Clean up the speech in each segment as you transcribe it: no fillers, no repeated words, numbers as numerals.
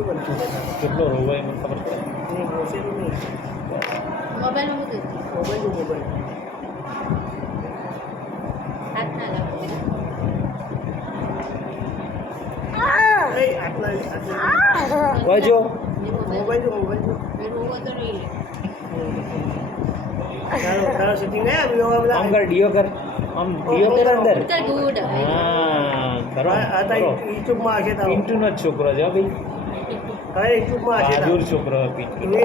Video બનાવે કેટલો રોવાય મને ખબર પડે નહીં ઘોસેલું નહીં મોબાઈલમાં મૂકી મોબાઈલ હાથ ના લાવો આટલા વાજો મોબાઈલ જો રોવો તો રહી તારો સેટિંગ નહીં આવ્યું આમ કર ડીઓ કર આમ ડીઓ કર અંદર ઉત્તર ગુડ હા કરો આ તો યુટ્યુબમાં આવશે તારો પિન્ટુનો જ છોકરો છે હો ભાઈ હવે યુટ્યુબમાં આવશે બહાદુર છોકરો પિન્ટુ હવે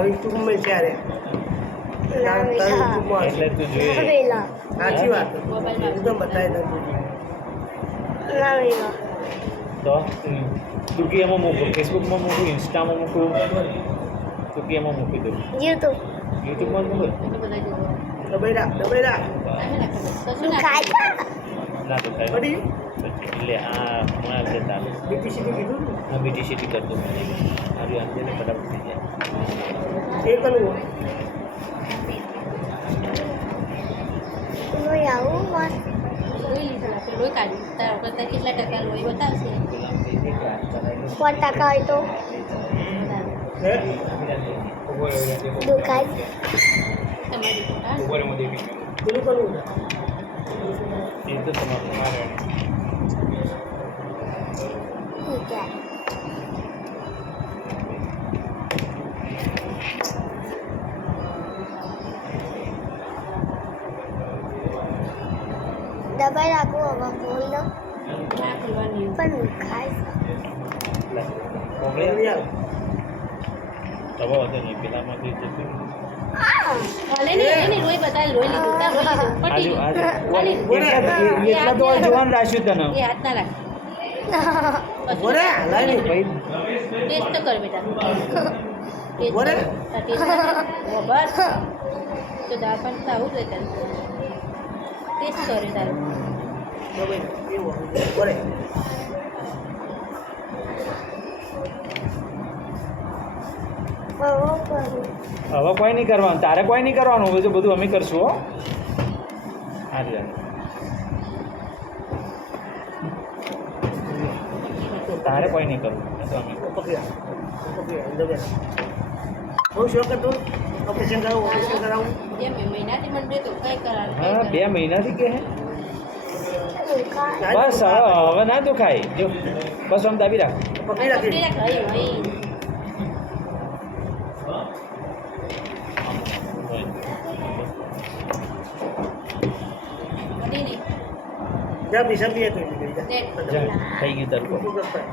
યુટ્યુબમાં મળશે યારે યુટ્યુબમાં એટલે આવશે તું જોઈએ સાચી વાત મોબાઈલમાં એકદમ બતાવી દઉં તો તું કે એમાં મૂકું ફેસબુકમાં મૂકું ઇન્સ્ટામાં મૂકું તું કે એમાં મૂકી દઉં યુટ્યુબમાં મૂકું એટલું બધા જોવો દબાઈ રાખ કશું ના ના તો થાય પડી એટલે આ હમણાં છે તારે બીટીસીટી કીધું ને? હું બીટી સીટી કરતો મારી અંદરને ફટાફટ થઈ જાય એ કરવું લોહી લીધું આપણે લોહી કાઢ્યું તારા કરતાં કેટલા ટકા લોહી બતાવશે હે તમારી હા પેલું કરવું ને એ તો તમારે દબાઈ રાખું હવે બોલ દો ના ખોલવાની પણ ખાઈશ કોંગળી યાર તવો હતો નહીં પેલામાંથી જતું ભલે ને લોહી બતાવે લોહી લીધું તાર લોહી લીધું આજુ પટી આજુ એટલા તો જોવાનું રાખ્યું તને એ હાથ ના રાખ બોરે લાઈ ભાઈ ટેસ્ટ તો કર બેટા બોરે બસ તો દાળ પણ આવું જ રહેતા ટેસ્ટ કરે તારું દબાઈ એવું બોરે હવે કોઈ નહીં કરવાનું તારે કોઈ નહીં કરવાનું હવે તો બધું અમે કરશું હો હા રે તારે કોઈ નહીં કરવું એ તો અમે પકડ્યા દબાઈ બહુ શોખ હતો ઓપરેશન કરાવું જે મહિનાથી મંડે તો કઈ કરાવે હા 2 મહિનાથી કે હે દુખાય બસ હવે ના દુખાય જો બસ આમ દાબી રાખ પકડી રાખી જા પૈસા બી કરી જા થઈ ગયું તારું દીધું